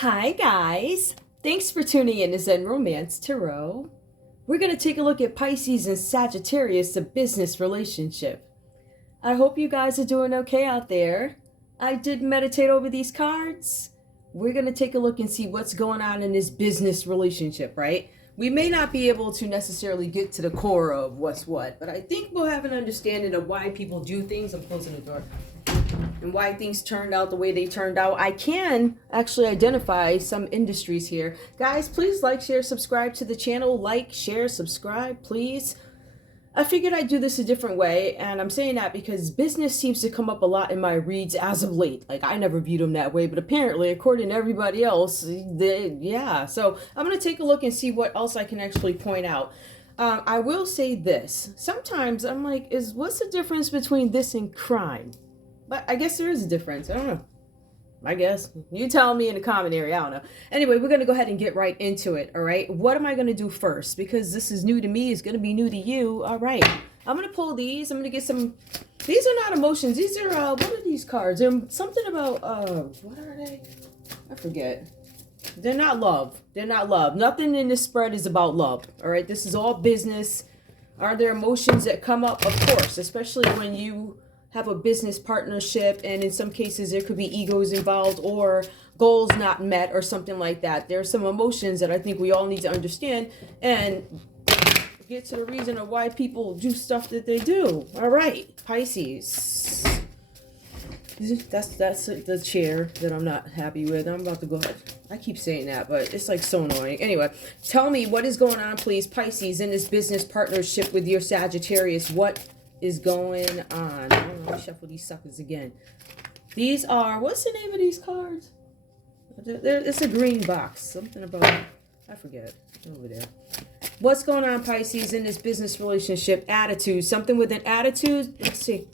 Hi guys! Thanks for tuning in to Zen Romance Tarot. We're going to take a look at Pisces and Sagittarius, the business relationship. I hope you guys are doing okay out there. I did meditate over these cards. We're going to take a look and see what's going on in this business relationship, right? We may not be able to necessarily get to the core of what's what, but I think we'll have an understanding of why people do things. I'm closing the door. And why things turned out the way they turned out. I can actually identify some industries here. Guys, please like, share, subscribe to the channel. Like, share, subscribe, please. I figured I'd do this a different way, and I'm saying that because business seems to come up a lot in my reads as of late. Like, I never viewed them that way, but apparently, according to everybody else, yeah. So I'm going to take a look and see what else I can actually point out. I will say this. Sometimes I'm like, what's the difference between this and crime? But I guess there is a difference. I don't know. I guess. You tell me in the comment area. I don't know. Anyway, we're going to go ahead and get right into it. All right. What am I going to do first? Because this is new to me. It's going to be new to you. All right. I'm going to pull these. I'm going to get some. These are not emotions. These are, what are these cards? They're something about, what are they? I forget. They're not love. They're not love. Nothing in this spread is about love. All right. This is all business. Are there emotions that come up? Of course, especially when you have a business partnership, and in some cases there could be egos involved or goals not met or something like that. There are some emotions that I think we all need to understand and get to the reason of why people do stuff that they do. All right, Pisces. That's the chair that I'm not happy with. I'm about to go ahead. I keep saying that, but it's like so annoying. Anyway, tell me what is going on, please, Pisces, in this business partnership with your Sagittarius. What is going on? Let me shuffle these suckers again. These are, what's the name of these cards? It's a green box. Something about, I forget. Over there. What's going on, Pisces, in this business relationship? Attitude. Something with an attitude. Let's see.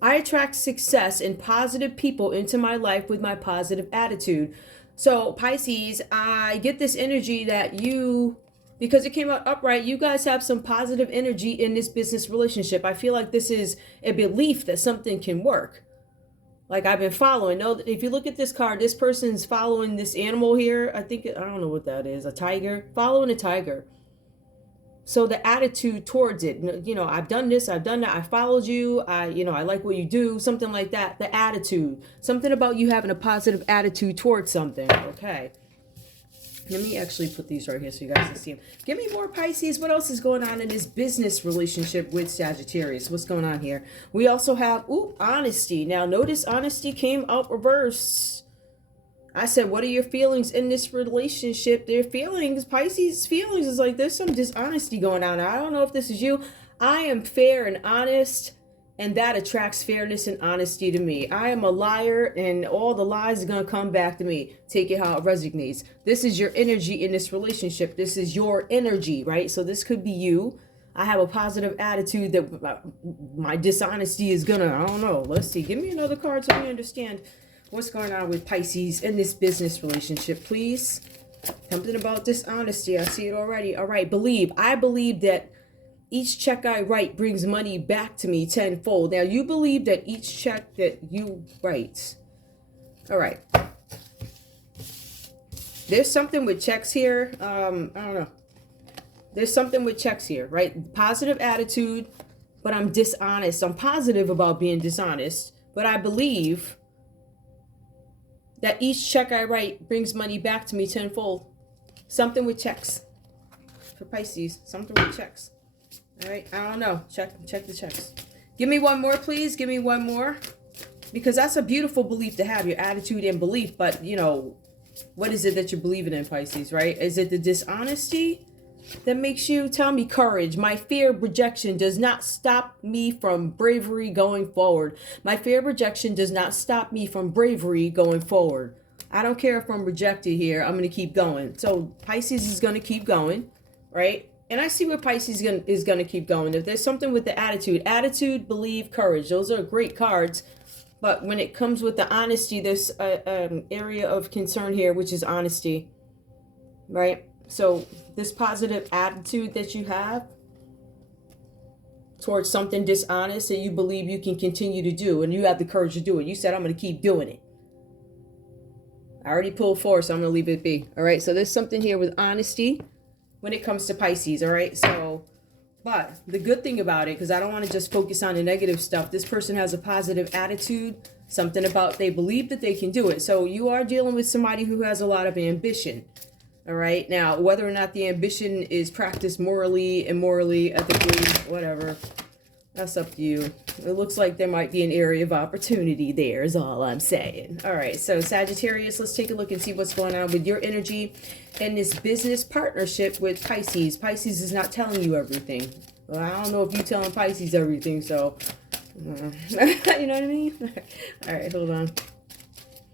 I attract success and positive people into my life with my positive attitude. So, Pisces, I get this energy that you, because it came out upright, you guys have some positive energy in this business relationship. I feel like this is a belief that something can work. Like I've been following. No, if you look at this card, this person's following this animal here. I don't know what that is. A tiger. Following a tiger. So the attitude towards it, you know, I've done this, I've done that, I followed you, I like what you do, something like that. The attitude. Something about you having a positive attitude towards something. Okay. Let me actually put these right here so you guys can see them. Give me more, Pisces. What else is going on in this business relationship with Sagittarius? What's going on here? We also have, honesty. Now, notice honesty came out reverse. I said, what are your feelings in this relationship? Their feelings, Pisces' feelings is like there's some dishonesty going on. I don't know if this is you. I am fair and honest, and that attracts fairness and honesty to me. I am a liar, and all the lies are going to come back to me. Take it how it resonates. This is your energy in this relationship. This is your energy, right? So this could be you. I have a positive attitude that my dishonesty is going to, I don't know. Let's see. Give me another card so we understand what's going on with Pisces in this business relationship, please. Something about dishonesty. I see it already. All right. Believe. I believe that each check I write brings money back to me tenfold. Now, you believe that each check that you write. All right. There's something with checks here. I don't know. There's something with checks here, right? Positive attitude, but I'm dishonest. I'm positive about being dishonest, but I believe that each check I write brings money back to me tenfold. Something with checks. For Pisces, something with checks. All right, I don't know. Check the checks. Give me one more, please. Give me one more. Because that's a beautiful belief to have, your attitude and belief. But, you know, what is it that you're believing in, Pisces, right? Is it the dishonesty that makes you? Tell me. Courage. My fear of rejection does not stop me from bravery going forward. My fear of rejection does not stop me from bravery going forward. I don't care if I'm rejected here. I'm going to keep going. So Pisces is going to keep going, right? And I see where Pisces is going to keep going. If there's something with the attitude, believe, courage. Those are great cards. But when it comes with the honesty, there's an area of concern here, which is honesty, right? So this positive attitude that you have towards something dishonest that you believe you can continue to do, and you have the courage to do it. You said, I'm going to keep doing it. I already pulled 4, so I'm going to leave it be. All right, so there's something here with honesty when it comes to Pisces, all right? So, but the good thing about it, because I don't want to just focus on the negative stuff, this person has a positive attitude, something about they believe that they can do it. So you are dealing with somebody who has a lot of ambition, all right? Now, whether or not the ambition is practiced morally, immorally, ethically, whatever, that's up to you. It looks like there might be an area of opportunity there is all I'm saying. All right, so Sagittarius, let's take a look and see what's going on with your energy and this business partnership with Pisces. Pisces is not telling you everything. Well, I don't know if you're telling Pisces everything, so you know what I mean? All right, hold on.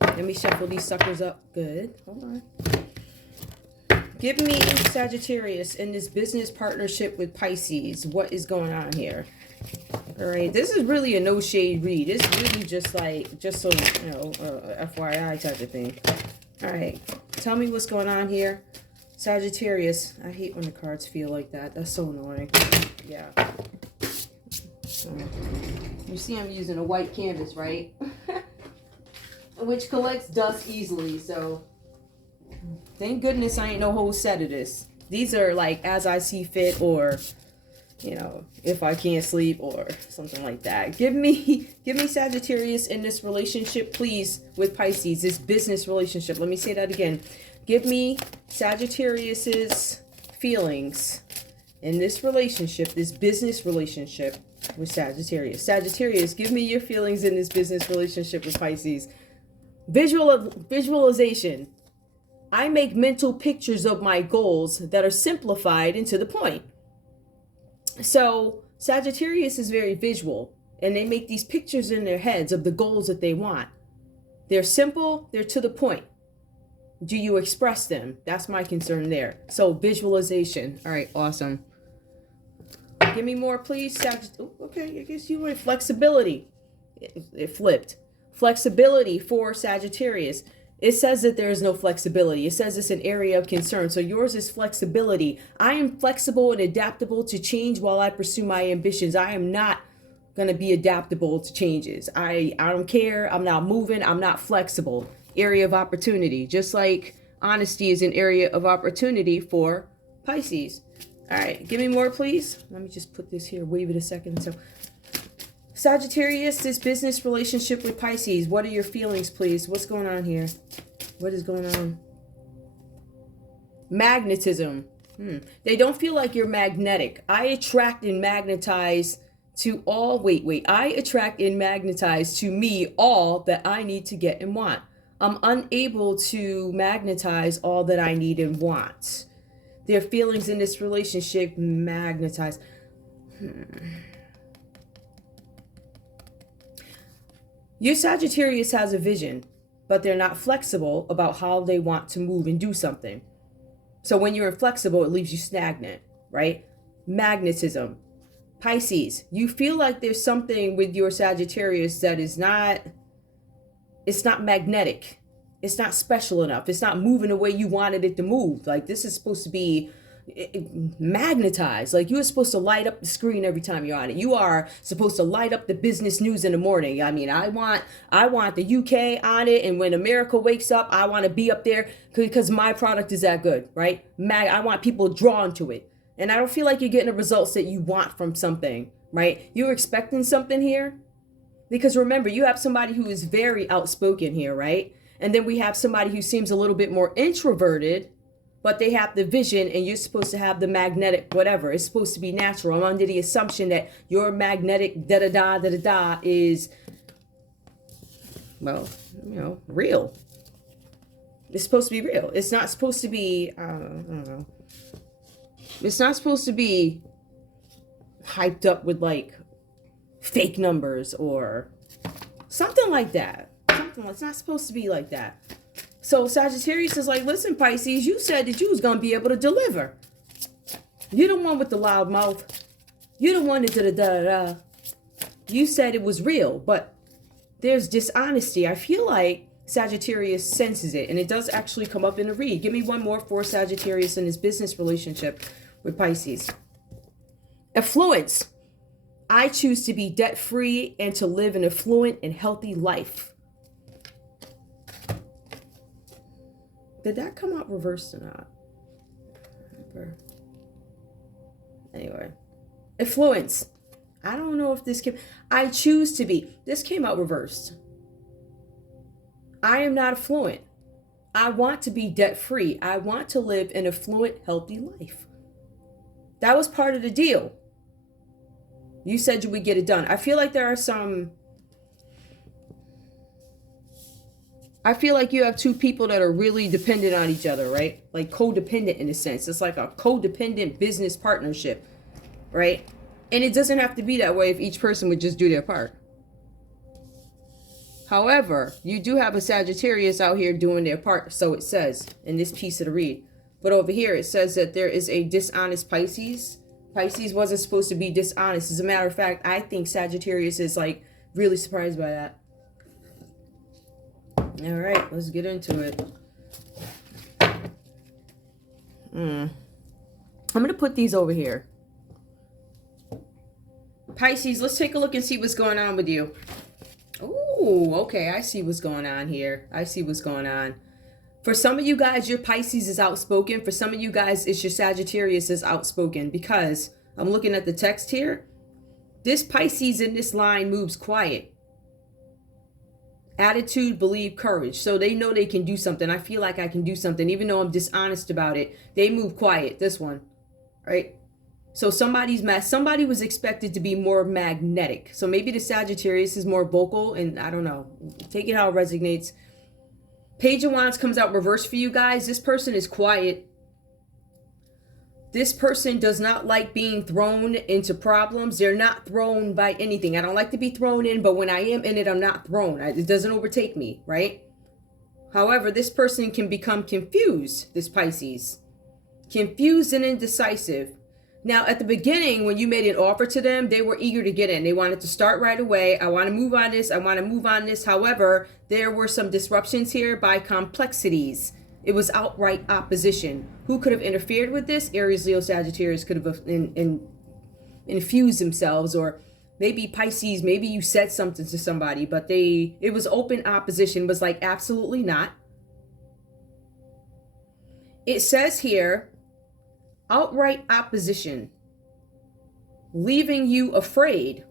Let me shuffle these suckers up. Good. Hold on. Give me Sagittarius in this business partnership with Pisces. What is going on here? All right, this is really a no shade read. It's really just like, just so you know, FYI type of thing. All right, tell me what's going on here. Sagittarius, I hate when the cards feel like that. That's so annoying. Yeah. You see I'm using a white canvas, right? Which collects dust easily, so thank goodness I ain't no whole set of this. These are like as I see fit, or you know, if I can't sleep or something like that. Give me Sagittarius in this relationship, please, with Pisces, this business relationship. Let me say that again. Give me Sagittarius's feelings in this relationship, this business relationship with Sagittarius. Sagittarius, give me your feelings in this business relationship with Pisces. Visualization. I make mental pictures of my goals that are simplified and to the point. So Sagittarius is very visual, and they make these pictures in their heads of the goals that they want. They're simple, they're to the point. Do you express them? That's my concern there. So visualization. All right, awesome. Give me more, please. Okay, I guess you went flexibility. It flipped. Flexibility for Sagittarius. It says that there is no flexibility. It says it's an area of concern. So yours is flexibility. I am flexible and adaptable to change while I pursue my ambitions. I am not going to be adaptable to changes. I don't care. I'm not moving. I'm not flexible. Area of opportunity. Just like honesty is an area of opportunity for Pisces. All right. Give me more, please. Let me just put this here. Wave it a second. So Sagittarius, this business relationship with Pisces. What are your feelings, please? What's going on here? What is going on? Magnetism. They don't feel like you're magnetic. I attract and magnetize to all. Wait. I attract and magnetize to me all that I need to get and want. I'm unable to magnetize all that I need and want. Their feelings in this relationship magnetize. Your Sagittarius has a vision, but they're not flexible about how they want to move and do something. So when you're inflexible, it leaves you stagnant, right? Magnetism. Pisces, you feel like there's something with your Sagittarius that is not, it's not magnetic. It's not special enough. It's not moving the way you wanted it to move. Like this is supposed to be magnetized. Like you are supposed to light up the screen every time you're on it. You are supposed to light up the business news in the morning. I mean, I want the UK on it, and when America wakes up, I want to be up there because my product is that good, right? I want people drawn to it, and I don't feel like you're getting the results that you want from something, right? You're expecting something here, because remember, you have somebody who is very outspoken here, right? And then we have somebody who seems a little bit more introverted, but they have the vision, and you're supposed to have the magnetic whatever. It's supposed to be natural. I'm under the assumption that your magnetic da-da-da is, well, you know, real. It's supposed to be real. It's not supposed to be, I don't know. It's not supposed to be hyped up with like fake numbers or something like that. It's not supposed to be like that. So Sagittarius is like, listen, Pisces, you said that you was going to be able to deliver. You're the one with the loud mouth. You're the one that da-da-da-da. You said it was real, but there's dishonesty. I feel like Sagittarius senses it, and it does actually come up in a read. Give me one more for Sagittarius in his business relationship with Pisces. Affluence. I choose to be debt-free and to live an affluent and healthy life. Did that come out reversed or not? Anyway. Influence. I don't know if this came... I choose to be. This came out reversed. I am not affluent. I want to be debt-free. I want to live an affluent, healthy life. That was part of the deal. You said you would get it done. I feel like there are some... I feel like you have two people that are really dependent on each other, right? Like codependent in a sense. It's like a codependent business partnership, right? And it doesn't have to be that way if each person would just do their part. However, you do have a Sagittarius out here doing their part, so it says in this piece of the read. But over here it says that there is a dishonest Pisces. Pisces wasn't supposed to be dishonest. As a matter of fact, I think Sagittarius is like really surprised by that. All right, let's get into it. I'm going to put these over here. Pisces, let's take a look and see what's going on with you. Oh, okay, I see what's going on here. I see what's going on. For some of you guys, your Pisces is outspoken. For some of you guys, it's your Sagittarius is outspoken, because I'm looking at the text here. This Pisces in this line moves quiet. Attitude, believe, courage. So they know they can do something. I feel like I can do something, even though I'm dishonest about it. They move quiet. This one, right? So somebody was expected to be more magnetic. So maybe the Sagittarius is more vocal, and I don't know. Take it how it resonates. Page of Wands comes out reversed for you guys. This person is quiet. This person does not like being thrown into problems. They're not thrown by anything. I don't like to be thrown in, but when I am in it, I'm not thrown. It doesn't overtake me, right? However, this person can become confused, this Pisces. Confused and indecisive. Now, at the beginning, when you made an offer to them, they were eager to get in. They wanted to start right away. I want to move on this. I want to move on this. However, there were some disruptions here by complexities. It was outright opposition. Who could have interfered with this? Aries, Leo, Sagittarius could have infused themselves, or maybe Pisces, maybe you said something to somebody, but it was open opposition. It was like, absolutely not. It says here, outright opposition, leaving you afraid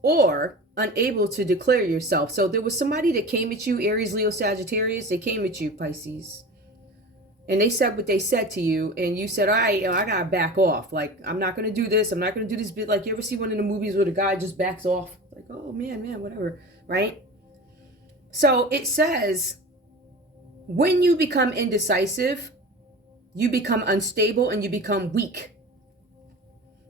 or unable to declare yourself. So there was somebody that came at you, Aries, Leo, Sagittarius. They came at you, Pisces. And they said what they said to you, and you said, all right, I gotta back off. Like, I'm not gonna do this. I'm not gonna do this bit. Like, you ever see one in the movies where the guy just backs off? Like, oh man, whatever, right? So it says, when you become indecisive, you become unstable and you become weak.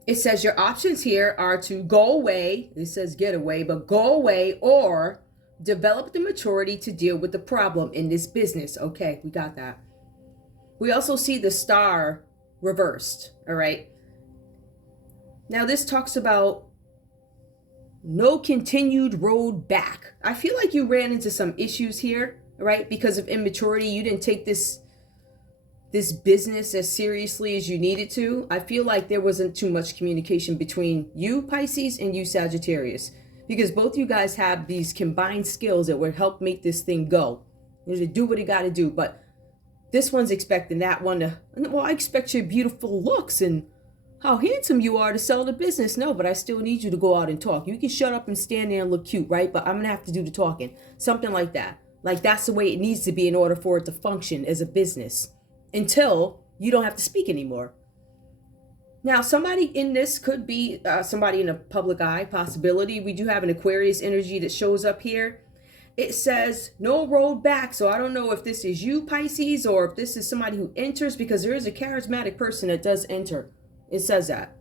It says your options here are to go away. It says get away, but go away or develop the maturity to deal with the problem in this business. Okay, we got that. We also see the star reversed, all right? Now this talks about no continued road back. I feel like you ran into some issues here, right? Because of immaturity, you didn't take this business as seriously as you needed to. I feel like there wasn't too much communication between you, Pisces, and you, Sagittarius, because both you guys have these combined skills that would help make this thing go. You know, to do what you got to do, but this one's expecting that one to, well, I expect your beautiful looks and how handsome you are to sell the business. No, but I still need you to go out and talk. You can shut up and stand there and look cute, right? But I'm going to have to do the talking. Something like that. Like that's the way it needs to be in order for it to function as a business until you don't have to speak anymore. Now, somebody in this could be somebody in a public eye possibility. We do have an Aquarius energy that shows up here. It says no road back. So I don't know if this is you, Pisces, or if this is somebody who enters, because there is a charismatic person that does enter. It says that,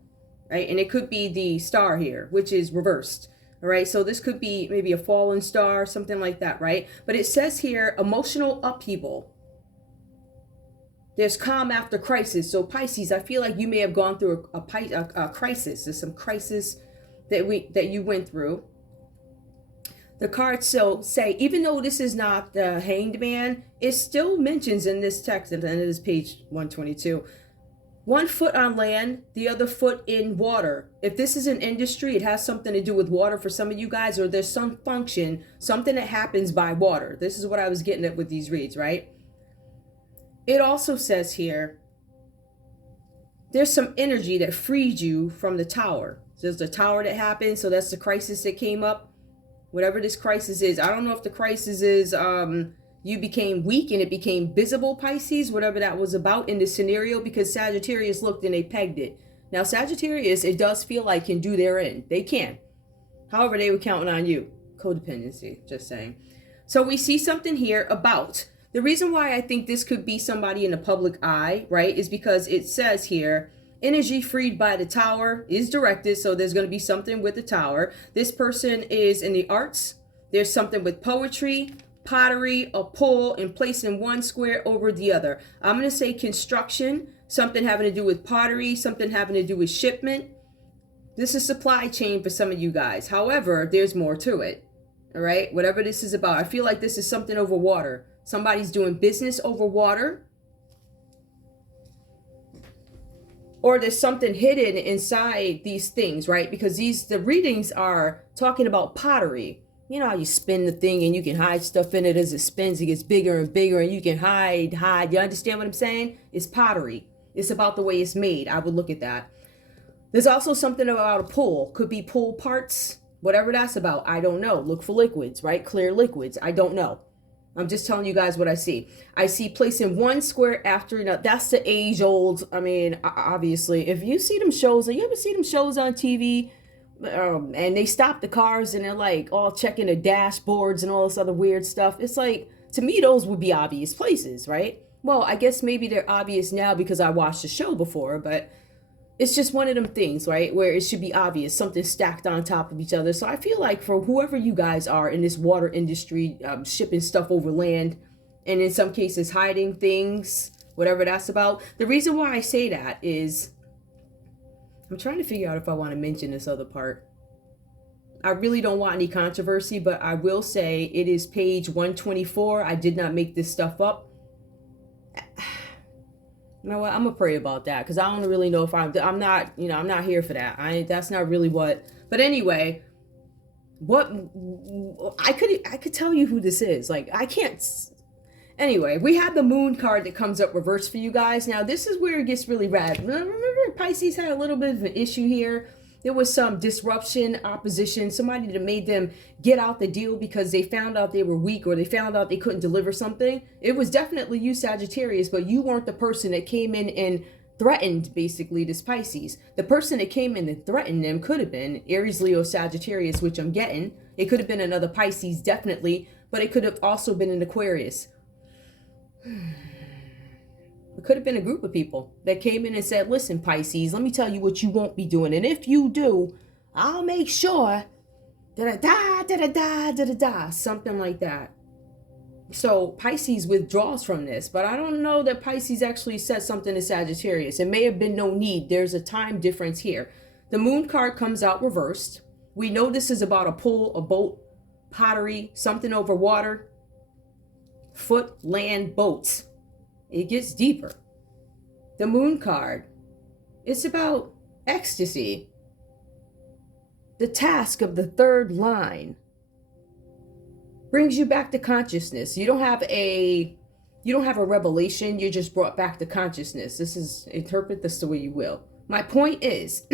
right? And it could be the star here, which is reversed. All right. So this could be maybe a fallen star, something like that, right? But it says here emotional upheaval. There's calm after crisis. So Pisces, I feel like you may have gone through a crisis. There's some crisis that you went through. The cards so say, even though this is not the Hanged Man, it still mentions in this text at the end of this page 122, one foot on land, the other foot in water. If this is an industry, it has something to do with water for some of you guys, or there's some function, something that happens by water. This is what I was getting at with these reads, right? it also says here, there's some energy that freed you from the tower. There's the tower that happened, so that's the crisis that came up. Whatever this crisis is, I don't know if the crisis is you became weak and it became visible, Pisces, whatever that was about in this scenario, because Sagittarius looked and they pegged it. Now, Sagittarius, it does feel like can do their end. They can. However, they were counting on you. Codependency, just saying. So we see something here about, the reason why I think this could be somebody in the public eye, right, is because it says here, energy freed by the tower is directed. So there's going to be something with the tower. This person is in the arts. There's something with poetry, pottery, a pole, and placing one square over the other. I'm going to say construction, something having to do with pottery, something having to do with shipment. This is supply chain for some of you guys. However, there's more to it. All right, whatever this is about. I feel like this is something over water. Somebody's doing business over water. Or there's something hidden inside these things, right? Because the readings are talking about pottery. You know how you spin the thing and you can hide stuff in it as it spins. It gets bigger and bigger and you can hide. You understand what I'm saying? It's pottery. It's about the way it's made. I would look at that. There's also something about a pool. Could be pool parts. Whatever that's about, I don't know. Look for liquids, right? Clear liquids. I don't know. I'm just telling you guys what I see. I see placing one square after another. That's the age old. I mean, obviously, if you see them shows, you ever see them shows on TV, and they stop the cars and they're like all checking the dashboards and all this other weird stuff. It's like, to me, those would be obvious places, right? Well, I guess maybe they're obvious now because I watched the show before, but it's just one of them things, right, where it should be obvious, something stacked on top of each other. So I feel like for whoever you guys are in this water industry, shipping stuff over land, and in some cases hiding things, whatever that's about. The reason why I say that is, I'm trying to figure out if I want to mention this other part. I really don't want any controversy, but I will say it is page 124. I did not make this stuff up. You know what? I'm gonna pray about that because I don't really know if I'm not, I'm not here for that. That's not really what. But anyway, what I could tell you who this is. Like, I can't. Anyway, we have the moon card that comes up reversed for you guys. Now, this is where it gets really rad. Remember, Pisces had a little bit of an issue here. There was some disruption, opposition, somebody that made them get out the deal because they found out they were weak or they found out they couldn't deliver something. It was definitely you, Sagittarius, but you weren't the person that came in and threatened, basically, this Pisces. The person that came in and threatened them could have been Aries, Leo, Sagittarius, which I'm getting. It could have been another Pisces, definitely, but it could have also been an Aquarius. It could have been a group of people that came in and said, listen, Pisces, let me tell you what you won't be doing. And if you do, I'll make sure something like that. So Pisces withdraws from this, but I don't know that Pisces actually said something to Sagittarius. It may have been no need. There's a time difference here. The moon card comes out reversed. We know this is about a pool, a boat, pottery, something over water, foot, land, boats. It gets deeper. The moon card, it's about ecstasy. The task of the third line brings you back to consciousness. You don't have a revelation. You're just brought back to consciousness. Interpret this the way you will. My point is,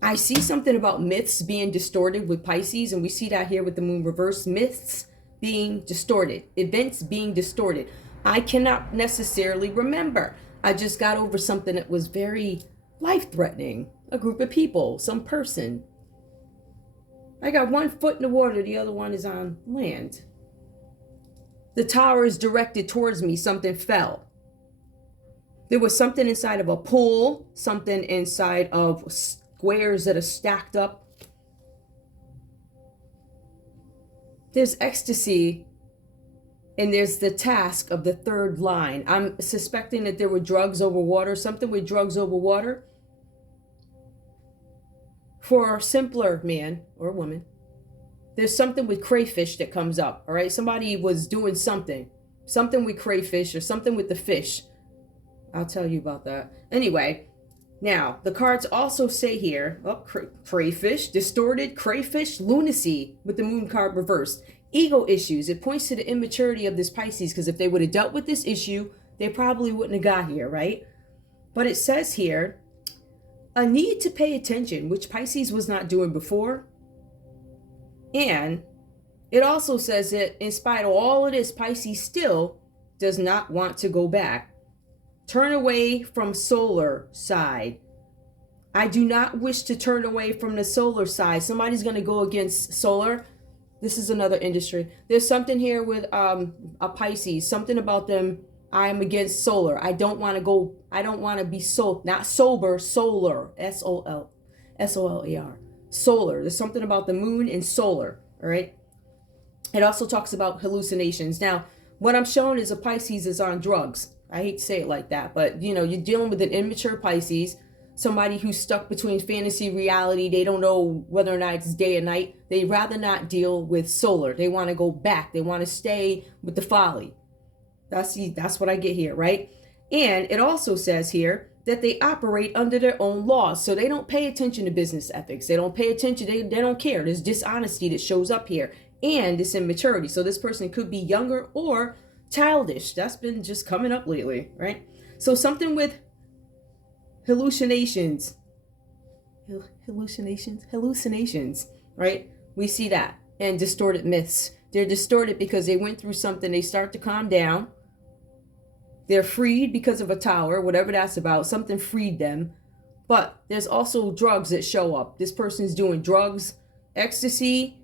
I see something about myths being distorted with Pisces, and we see that here with the moon reverse. Myths being distorted, events being distorted. I cannot necessarily remember. I just got over something that was very life-threatening. A group of people, some person. I got one foot in the water, the other one is on land. The tower is directed towards me, something fell. There was something inside of a pool, something inside of squares that are stacked up. There's ecstasy, and there's the task of the third line. I'm suspecting that there were drugs over water, something with drugs over water. For a simpler man or woman, there's something with crayfish that comes up, all right? Somebody was doing something with crayfish or something with the fish. I'll tell you about that. Anyway, now, the cards also say here, crayfish, distorted crayfish, lunacy with the moon card reversed. Ego issues. It points to the immaturity of this Pisces, because if they would have dealt with this issue, they probably wouldn't have got here, right? But it says here, a need to pay attention, which Pisces was not doing before. And it also says that in spite of all of this, Pisces still does not want to go back. Turn away from solar side. I do not wish to turn away from the solar side. Somebody's going to go against solar. This is another industry. There's something here with a Pisces, something about them. I am against solar. I don't want to go. I don't want to be not sober, solar, SOLAR, solar. There's something about the moon and solar. All right. It also talks about hallucinations. Now, what I'm showing is a Pisces is on drugs. I hate to say it like that, but you know, you're dealing with an immature Pisces, somebody who's stuck between fantasy, reality. They don't know whether or not it's day or night. They'd rather not deal with solar. They want to go back. They want to stay with the folly. That's what I get here, right? And it also says here that they operate under their own laws. So they don't pay attention to business ethics. They don't pay attention. They don't care. There's dishonesty that shows up here, and this immaturity. So this person could be younger or childish. That's been just coming up lately, right? So something with hallucinations, right? We see that. And distorted myths. They're distorted because they went through something. They start to calm down. They're freed because of a tower, whatever that's about. Something freed them. But there's also drugs that show up. This person's doing drugs, ecstasy,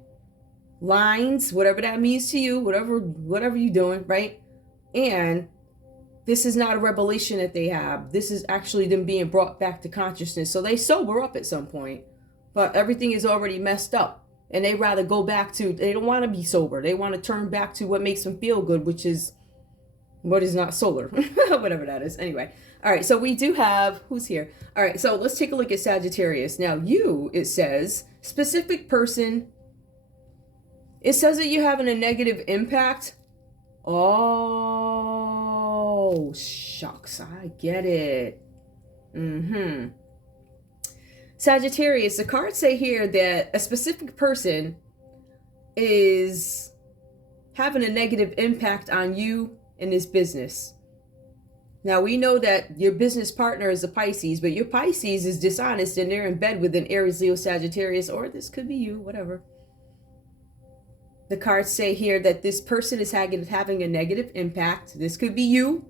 lines, whatever that means to you, whatever you're doing, right? And this is not a revelation that they have. This is actually them being brought back to consciousness. So they sober up at some point, but everything is already messed up. And they rather go back to, they don't want to be sober. They want to turn back to what makes them feel good, which is what is not solar, whatever that is. Anyway. All right. So we do have, who's here? All right. So let's take a look at Sagittarius. Now it says specific person. It says that you're having a negative impact. Oh, shucks. I get it. Sagittarius, the cards say here that a specific person is having a negative impact on you in this business. Now, we know that your business partner is a Pisces, but your Pisces is dishonest and they're in bed with an Aries, Leo, Sagittarius, or this could be you, whatever. The cards say here that this person is having a negative impact. This could be you,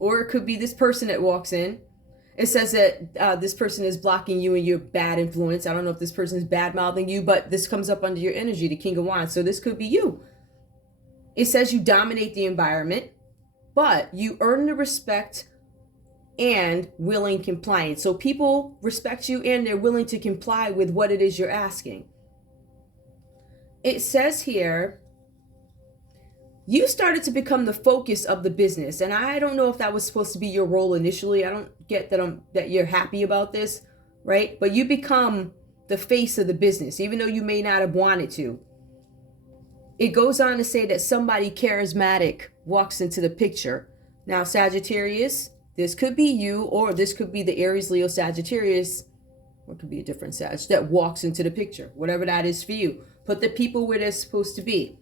or it could be this person that walks in. It says that this person is blocking you and your bad influence. I don't know if this person is bad-mouthing you, but this comes up under your energy, the King of Wands. So this could be you. It says you dominate the environment, but you earn the respect and willing compliance. So people respect you and they're willing to comply with what it is you're asking. It says here, you started to become the focus of the business. And I don't know if that was supposed to be your role initially. I don't get that you're happy about this, right? But you become the face of the business, even though you may not have wanted to. It goes on to say that somebody charismatic walks into the picture. Now, Sagittarius, this could be you, or this could be the Aries, Leo, Sagittarius, or it could be a different Sag that walks into the picture, whatever that is for you. Put the people where they're supposed to be.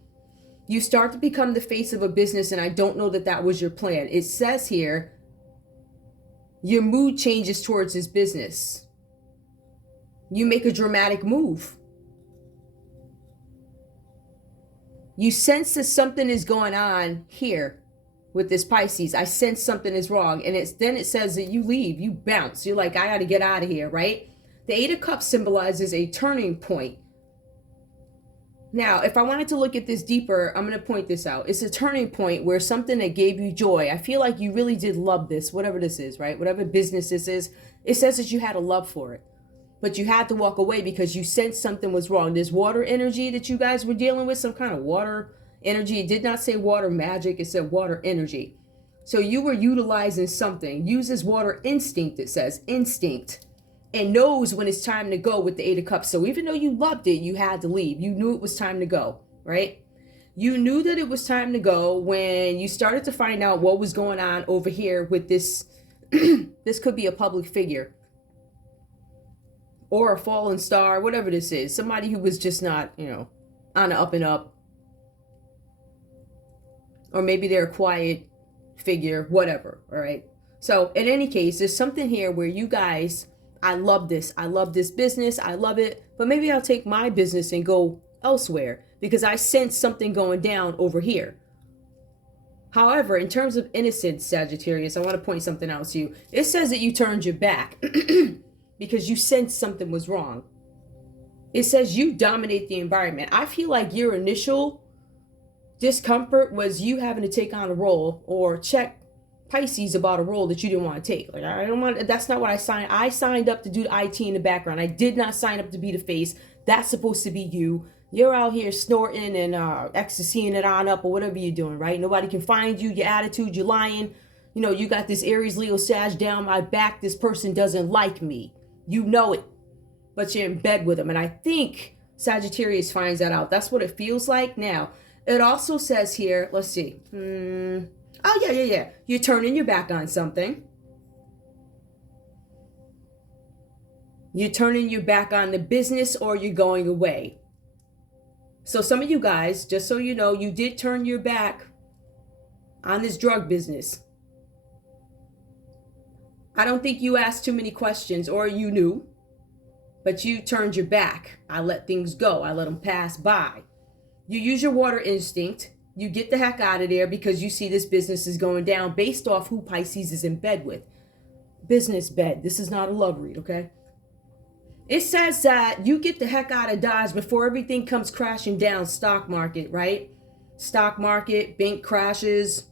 You start to become the face of a business, and I don't know that that was your plan. It says here, your mood changes towards this business. You make a dramatic move. You sense that something is going on here with this Pisces. I sense something is wrong. And then it says that you leave, you bounce. You're like, I got to get out of here, right? The Eight of Cups symbolizes a turning point. Now, if I wanted to look at this deeper, I'm going to point this out. It's a turning point where something that gave you joy. I feel like you really did love this, whatever this is, right? Whatever business this is, it says that you had a love for it. But you had to walk away because you sensed something was wrong. There's water energy that you guys were dealing with, some kind of water energy. It did not say water magic. It said water energy. So you were utilizing something. Uses water instinct, it says. Instinct. And knows when it's time to go with the Eight of Cups. So even though you loved it, you had to leave. You knew it was time to go, right? You knew that it was time to go when you started to find out what was going on over here with this. This could be a public figure. Or a fallen star, whatever this is. Somebody who was just not, on the up and up. Or maybe they're a quiet figure, whatever, all right? So in any case, there's something here where you guys, I love this business, I love it, but maybe I'll take my business and go elsewhere because I sense something going down over here. However, in terms of innocence, Sagittarius, I want to point something out to you. It says that you turned your back because you sensed something was wrong. It says you dominate the environment. I feel like your initial discomfort was you having to take on a role or check Pisces about a role that you didn't want to take. Like, I don't want, that's not what I signed. I signed up to do the IT in the background. I did not sign up to be the face. That's supposed to be you. You're out here snorting and ecstasying it on up or whatever you're doing, right? Nobody can find you, your attitude, you're lying. You know, you got this Aries, Leo, Sag down my back. This person doesn't like me. You know it, but you're in bed with them. And I think Sagittarius finds that out. That's what it feels like. Now, it also says here, let's see. Oh, yeah. You're turning your back on something. You're turning your back on the business or you're going away. So some of you guys, just so you know, you did turn your back on this drug business. I don't think you asked too many questions or you knew, but you turned your back. I let things go. I let them pass by. You use your water instinct. You get the heck out of there because you see this business is going down based off who Pisces is in bed with. Business bed. This is not a love read, okay? It says that you get the heck out of Dodge before everything comes crashing down. Stock market, right? Stock market, bank crashes.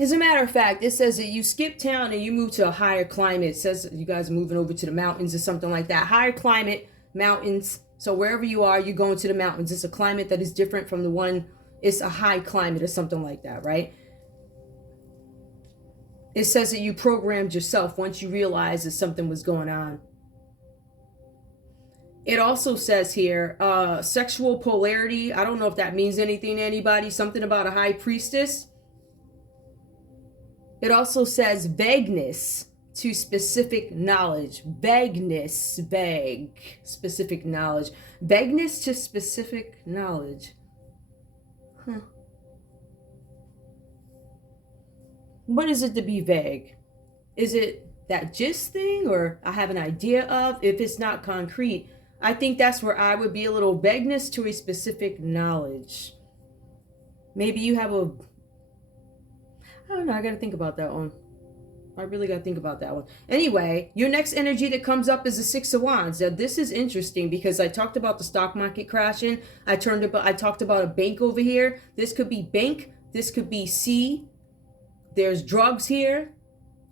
As a matter of fact, it says that you skip town and you move to a higher climate. It says you guys are moving over to the mountains or something like that. Higher climate, mountains. So wherever you are, you're going to the mountains. It's a climate that is different from the one, it's a high climate or something like that, right? It says that you programmed yourself once you realized that something was going on. It also says here, sexual polarity. I don't know if that means anything to anybody. Something about a high priestess. It also says vagueness to specific knowledge. Vagueness, vague, specific knowledge. Vagueness to specific knowledge. Huh. What is it to be vague? Is it that gist thing or I have an idea of? If it's not concrete, I think that's where I would be a little vagueness to a specific knowledge. Maybe you have a, I don't know, I got to think about that one. I really got to think about that one. Anyway, your next energy that comes up is the Six of Wands. Now, this is interesting because I talked about the stock market crashing. I talked about a bank over here. This could be bank. This could be sea. There's drugs here.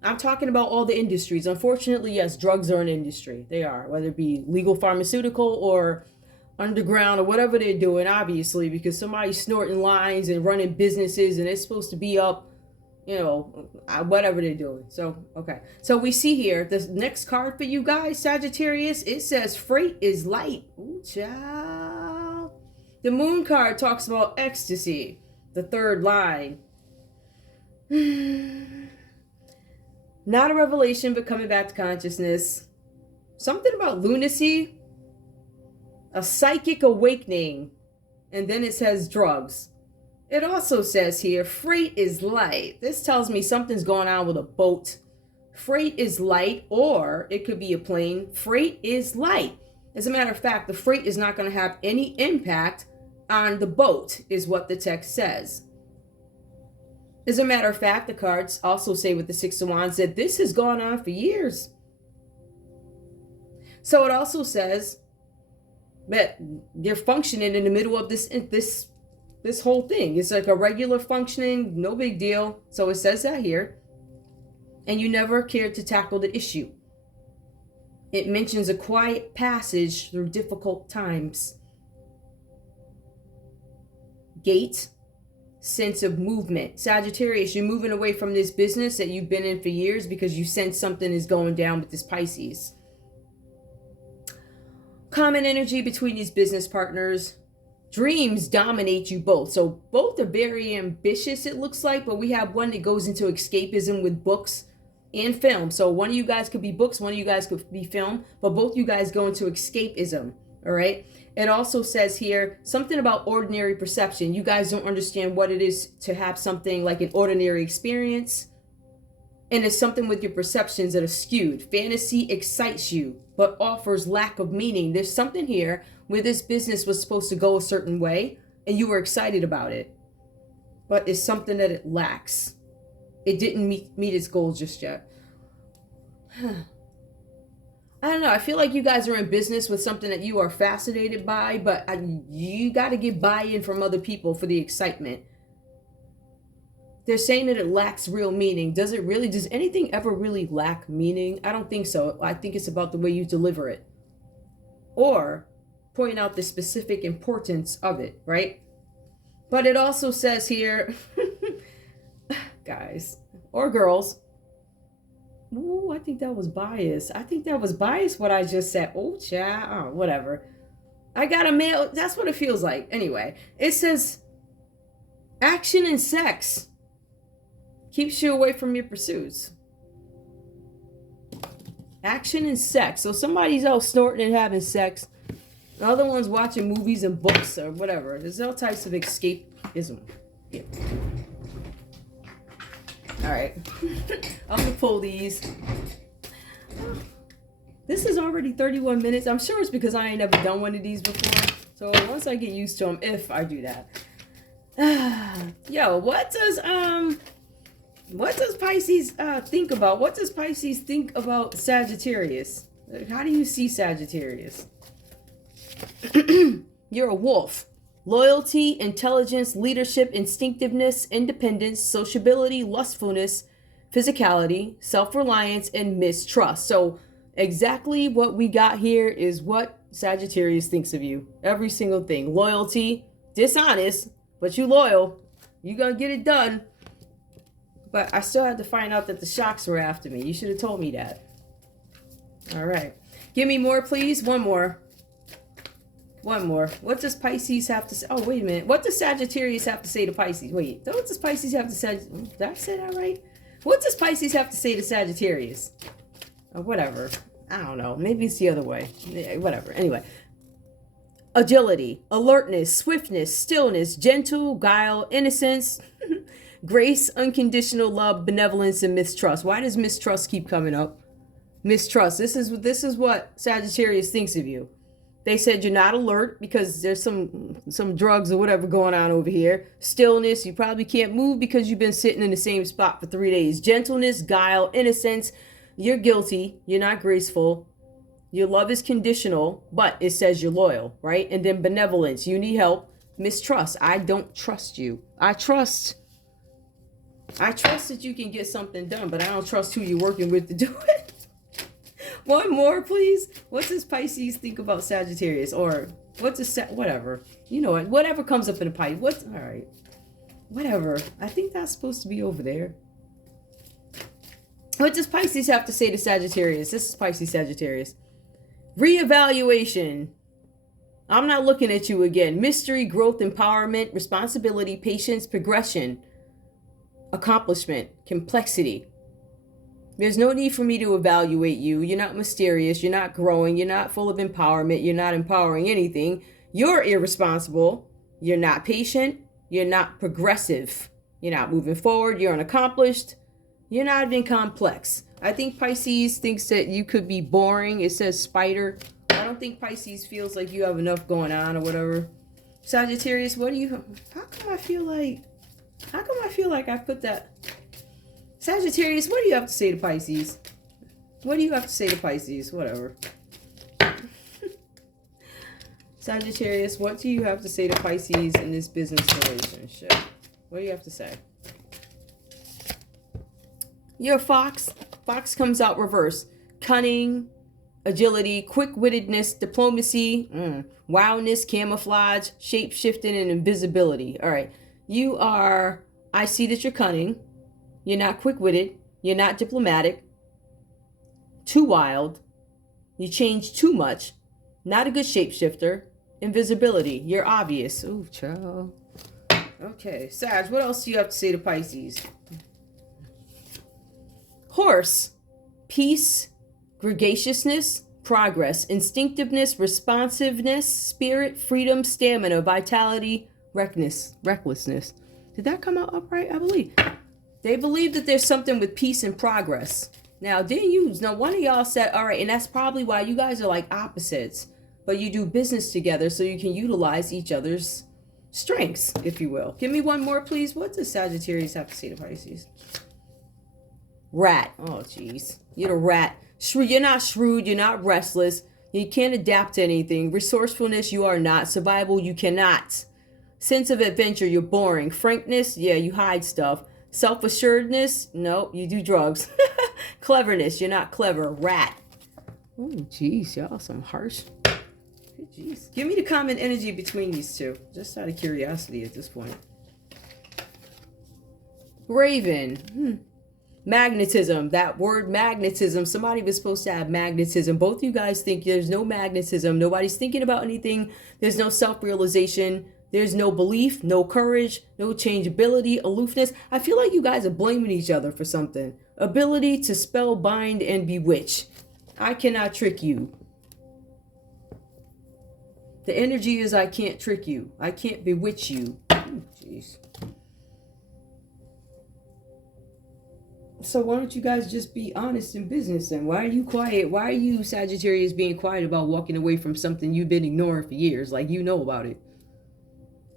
I'm talking about all the industries. Unfortunately, yes, drugs are an industry. They are, whether it be legal pharmaceutical or underground or whatever they're doing, obviously, because somebody's snorting lines and running businesses and it's supposed to be up, you know, whatever they're doing. So, okay. So we see here, the next card for you guys, Sagittarius, it says freight is light. Ooh, child. The moon card talks about ecstasy, the third line. Not a revelation, but coming back to consciousness. Something about lunacy, a psychic awakening, and then it says drugs. It also says here, freight is light. This tells me something's going on with a boat. Freight is light, or it could be a plane. Freight is light. As a matter of fact, the freight is not going to have any impact on the boat, is what the text says. As a matter of fact, the cards also say with the Six of Wands that this has gone on for years. So it also says that you're functioning in the middle of this whole thing. It's like a regular functioning, no big deal. So it says that here. And you never cared to tackle the issue. It mentions a quiet passage through difficult times. Gate. Sense of movement. Sagittarius, you're moving away from this business that you've been in for years because you sense something is going down with this Pisces. Common energy between these business partners. Dreams dominate you both. So both are very ambitious, it looks like, but we have one that goes into escapism with books and film. So one of you guys could be books, one of you guys could be film, but both you guys go into escapism, All right. It also says here something about ordinary perception. You guys don't understand what it is to have something like an ordinary experience. And it's something with your perceptions that are skewed. Fantasy excites you, but offers lack of meaning. There's something here where this business was supposed to go a certain way, and you were excited about it. But it's something that it lacks. It didn't meet its goals just yet. I don't know. I feel like you guys are in business with something that you are fascinated by, but you got to get buy-in from other people for the excitement. They're saying that it lacks real meaning. Does anything ever really lack meaning? I don't think so. I think it's about the way you deliver it. Or point out the specific importance of it, right? But it also says here, guys or girls, ooh, I think that was biased. What I just said. Oh, child. Oh, whatever. I got a male. That's what it feels like. Anyway, it says action and sex keeps you away from your pursuits. Action and sex. So somebody's out snorting and having sex. The other one's watching movies and books or whatever. There's all types of escapism. Yeah. All right. I'm going to pull these. This is already 31 minutes. I'm sure it's because I ain't never done one of these before. So once I get used to them, if I do that. Yo, what does Pisces think about? What does Pisces think about Sagittarius? How do you see Sagittarius? You're a wolf. Loyalty, intelligence, leadership, instinctiveness, independence, sociability, lustfulness, physicality, self-reliance, and mistrust. So exactly what we got here is what Sagittarius thinks of you. Every single thing. Loyalty, dishonest, but you loyal. You gonna get it done. But I still had to find out that the shocks were after me. You should have told me that. All right. Give me more, please. One more. What does Pisces have to say? Oh, wait a minute. What does Sagittarius have to say to Pisces? Wait, what does Pisces have to say? Did I say that right? What does Pisces have to say to Sagittarius? Or whatever. I don't know. Maybe it's the other way. Whatever. Anyway. Agility, alertness, swiftness, stillness, gentle, guile, innocence, grace, unconditional love, benevolence, and mistrust. Why does mistrust keep coming up? Mistrust. This is what Sagittarius thinks of you. They said you're not alert because there's some drugs or whatever going on over here. Stillness, you probably can't move because you've been sitting in the same spot for 3 days. Gentleness, guile, innocence, you're guilty, you're not graceful. Your love is conditional, but it says you're loyal, right? And then benevolence, you need help. Mistrust, I don't trust you. I trust that you can get something done, but I don't trust who you're working with to do it. One more, please. What does Pisces think about Sagittarius? Or what's whatever. You know what? Whatever comes up in a pipe. All right. Whatever. I think that's supposed to be over there. What does Pisces have to say to Sagittarius? This is Pisces Sagittarius. Reevaluation. I'm not looking at you again. Mystery, growth, empowerment, responsibility, patience, progression, accomplishment, complexity. There's no need for me to evaluate you. You're not mysterious. You're not growing. You're not full of empowerment. You're not empowering anything. You're irresponsible. You're not patient. You're not progressive. You're not moving forward. You're unaccomplished. You're not even complex. I think Pisces thinks that you could be boring. It says spider. I don't think Pisces feels like you have enough going on or whatever. Sagittarius, how come I feel like I put that... Sagittarius, what do you have to say to Pisces? What do you have to say to Pisces? Whatever. Sagittarius, what do you have to say to Pisces in this business relationship? What do you have to say? You're a fox. Fox comes out reverse. Cunning, agility, quick-wittedness, diplomacy, wildness, camouflage, shape-shifting, and invisibility. All right. I see that you're cunning. You're not quick-witted. You're not diplomatic. Too wild. You change too much. Not a good shapeshifter. Invisibility. You're obvious. Ooh, child. Okay. Sag, what else do you have to say to Pisces? Horse. Peace. Gregaciousness. progress, instinctiveness, responsiveness, spirit, freedom, stamina, vitality, recklessness. Did that come out upright? I believe. They believe that there's something with peace and progress. Now, one of y'all said, all right, and that's probably why you guys are like opposites, but you do business together so you can utilize each other's strengths, if you will. Give me one more, please. What does Sagittarius have to say to Pisces? Rat. Oh, jeez. You're the rat. You're not shrewd. You're not restless. You can't adapt to anything. Resourcefulness, you are not. Survival, you cannot. Sense of adventure, you're boring. Frankness, yeah, you hide stuff. Self-assuredness, no, you do drugs. Cleverness, you're not clever. Rat. Oh, jeez, y'all, some harsh. Jeez. Give me the common energy between these two. Just out of curiosity at this point. Raven. Magnetism. That word magnetism. Somebody was supposed to have magnetism. Both you guys think there's no magnetism. Nobody's thinking about anything. There's no self-realization. There's no belief, no courage, no changeability, aloofness. I feel like you guys are blaming each other for something. Ability to spell, bind, and bewitch. I cannot trick you. The energy is I can't trick you. I can't bewitch you. Jeez. So why don't you guys just be honest in business then? Why are you quiet? Why are you, Sagittarius, being quiet about walking away from something you've been ignoring for years? Like, you know about it.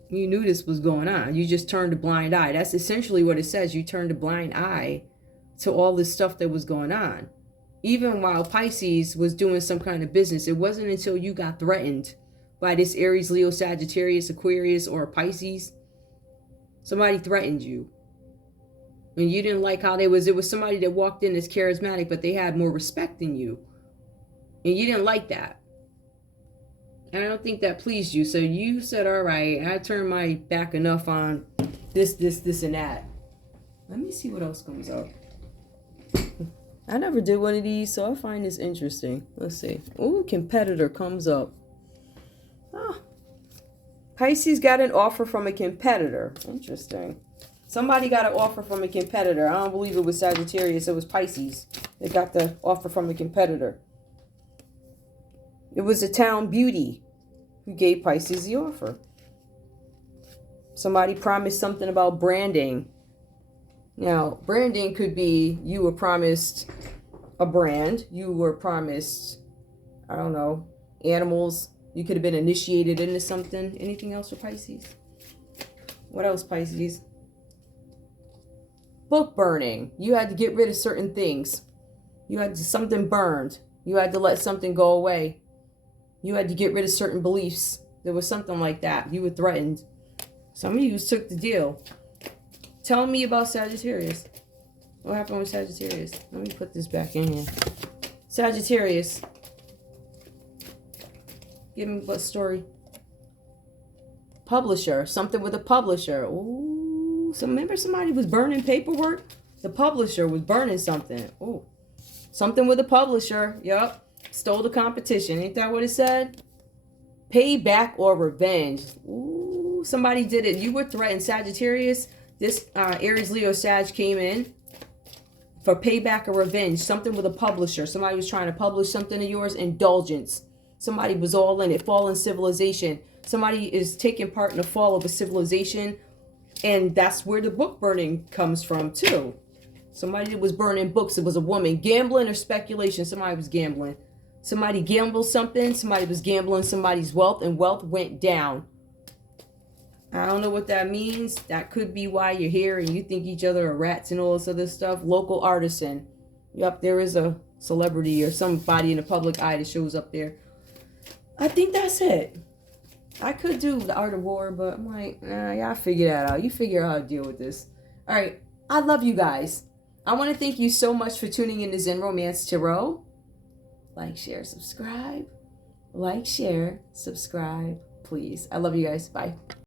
You knew this was going on. You just turned a blind eye. That's essentially what it says. You turned a blind eye to all this stuff that was going on. Even while Pisces was doing some kind of business, it wasn't until you got threatened by this Aries, Leo, Sagittarius, Aquarius, or Pisces. Somebody threatened you. And you didn't like how it was somebody that walked in as charismatic, but they had more respect than you. And you didn't like that. And I don't think that pleased you. So you said, all right, I turned my back enough on this, and that. Let me see what else comes up. I never did one of these, so I find this interesting. Let's see. Ooh, competitor comes up. Ah. Pisces got an offer from a competitor. Interesting. Somebody got an offer from a competitor. I don't believe it was Sagittarius. It was Pisces. They got the offer from a competitor. It was a town beauty who gave Pisces the offer. Somebody promised something about branding. Now, branding could be you were promised a brand. You were promised, I don't know, animals. You could have been initiated into something. Anything else for Pisces? What else, Pisces? Book burning. You had to get rid of certain things. You had something burned. You had to let something go away. You had to get rid of certain beliefs. There was something like that. You were threatened. Some of you took the deal. Tell me about Sagittarius. What happened with Sagittarius? Let me put this back in here. Sagittarius. Give me what story? Publisher. Something with a publisher. Ooh. So remember somebody was burning paperwork? The publisher was burning something. Ooh. Something with a publisher. Yup. Stole the competition. Ain't that what it said? Payback or revenge. Ooh, somebody did it. You were threatened. Sagittarius, this Aries, Leo, Sag came in for payback or revenge. Something with a publisher. Somebody was trying to publish something of yours. Indulgence. Somebody was all in it. Fallen civilization. Somebody is taking part in the fall of a civilization. And that's where the book burning comes from too. Somebody that was burning books. It was a woman. Gambling or speculation. Somebody was gambling. Somebody gambled something. Somebody was gambling somebody's wealth, and wealth went down. I don't know what that means. That could be why you're here and you think each other are rats and all this other stuff. Local artisan. Yep, there is a celebrity or somebody in the public eye that shows up there. I think that's it. I could do the art of war, but I'm like, y'all figure that out. You figure out how to deal with this. All right. I love you guys. I want to thank you so much for tuning in to Zen Romance Tarot. Like, share, subscribe. Like, share, subscribe, please. I love you guys. Bye.